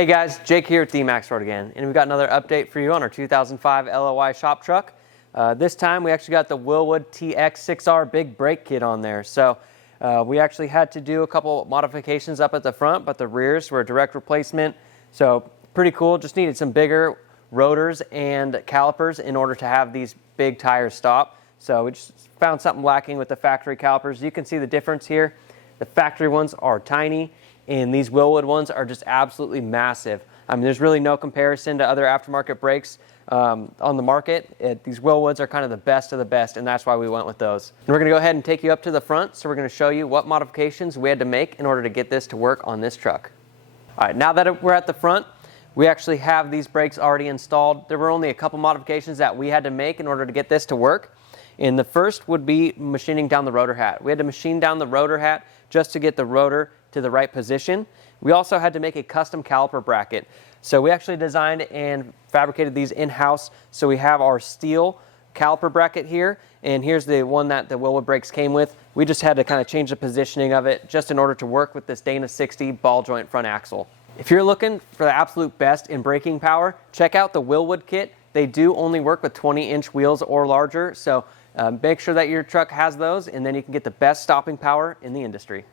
Hey guys, Jake here at D-Max Road again, and we've got another update for you on our 2005 LLY shop truck. This time we actually got the Wilwood TX6R Big Brake Kit on there. So we actually had to do a couple modifications up at the front, but the rears were a direct replacement. So pretty cool, just needed some bigger rotors and calipers in order to have these big tires stop. So we just found something lacking with the factory calipers. You can see the difference here. The factory ones are tiny, and these Wilwood ones are just absolutely massive. I mean, there's really no comparison to other aftermarket brakes on the market. These Wilwoods are kind of the best of the best, and that's why we went with those. And we're going to go ahead and take you up to the front, so we're going to show you what modifications we had to make in order to get this to work on this truck. All right, now that we're at the front, we actually have these brakes already installed. There were only a couple modifications that we had to make in order to get this to work. And the first would be machining down the rotor hat. We had to machine down the rotor hat just to get the rotor to the right position. We also had to make a custom caliper bracket. So we actually designed and fabricated these in-house. So we have our steel caliper bracket here, and here's the one that the Wilwood brakes came with. We just had to kind of change the positioning of it just in order to work with this Dana 60 ball joint front axle. If you're looking for the absolute best in braking power, check out the Wilwood kit. They do only work with 20-inch wheels or larger, so make sure that your truck has those, and then you can get the best stopping power in the industry.